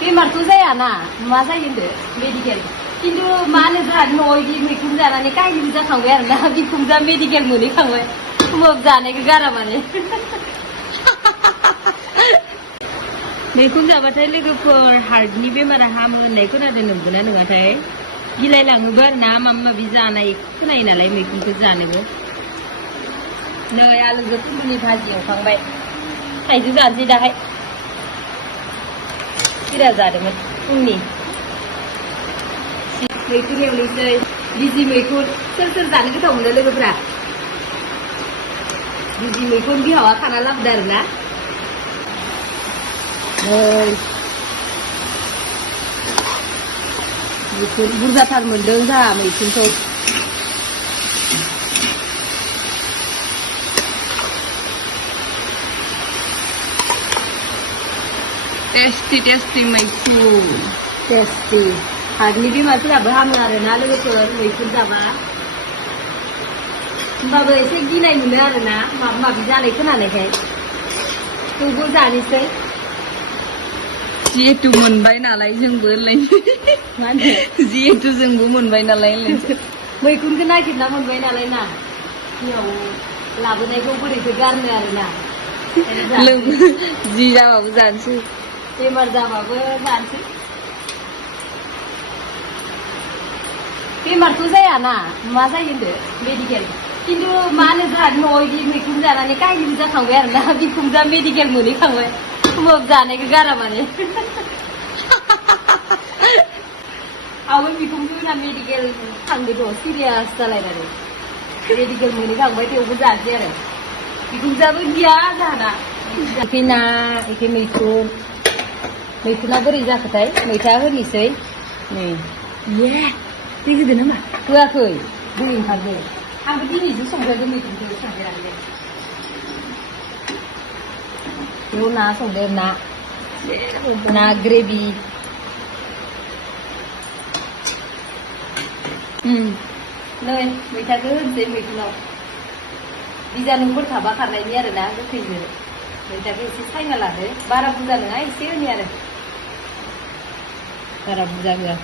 बेमारथ' जायाना मा जायो होनदो मेडिकेल खिन्थु मा होनो जोंहा न'आव बिदि मैखुन जानानै काहिनिबो जाखांबाय आरोना बिखुमजा मेडिकेल मोनहैखांबाय होमबाबो जानायखौ गारा माने मैखुन जाबाथाय लोगोफोर हार्टनि बेमारा हामो होननाय खोनादों नंगौना नङाथाय गिलायलाङोबो आरोना माबा माबि जानाय खोनायो नालाय मैखुनखौ जानोबो नै आलुजों खुन्दुनि भाजि एवखांबाय थाइजौ जानोसै दाहाय सिरा जादोंमोन फुंनि मैखुन एवनोसै बिजि मैखुन सोर जानो गोथाव मोनो लोगोफोरा बिजि मैखुन बिहावा खाना लाबोदों आरोना मैखुन बुरजाथार मोनदों जोंहा मैखुनखौ टेस्टी टेस्टी मैखुन टेस्टी हार्टनि बेमारफोराबो हामो आरोना लोगोफोर मैखुन जाबा होमबाबो एसे गिनाय मोनो आरोना माबा माबि जानाय खोनानायखाय थेवबो जानोसै जिहेतु मोनबाय नालाय जोंबो मा होनो जिहेतु जोंबो मोनबाय नालाय मैखुनखौ नागिरना मोनबाय नालाय ना बेयाव लाबोनायखौ बोरैथो गारनो आरोना जि जाबाबो जानोसै बेमार जाबाबो जानोसै बेमारथ' जायाना मा जायो होनदो मेडिकेल खिन्थु मा होनो जोंहा न'आव बिदि मैखुन जानानै काहिनिबो जाखांबाय आरोना बिखुमजा मेडिकेल मोनहैखांबाय होमबाबो जानायखौ गारा माने आवगाय बिखुमजोना मेडिकेल थांदों सिरियास जालायनानै मेडिकेल मोनहैखांबाय थेवबो जानोसै आरो बिखुमजाबो गैया जाहाना एखे ना एखे मैखुना बोरै जाखोथाय मैथा होनोसै नै दै होदो नामा होआखै दै ओंखारदों आंबो दिनैसो संफेरदों मैखुनखौ संफेराखै बेयाव ना संदों ना ग्रेभि नै मैथाखौ होनोसै मैखुनाव बिजानुफोर थाबा खारनायनि आरोना गोखैजों मैथाखौ एसे सायना लादो बारा बुरजा नङा एसे होनि आरो बारा बुरजा होआ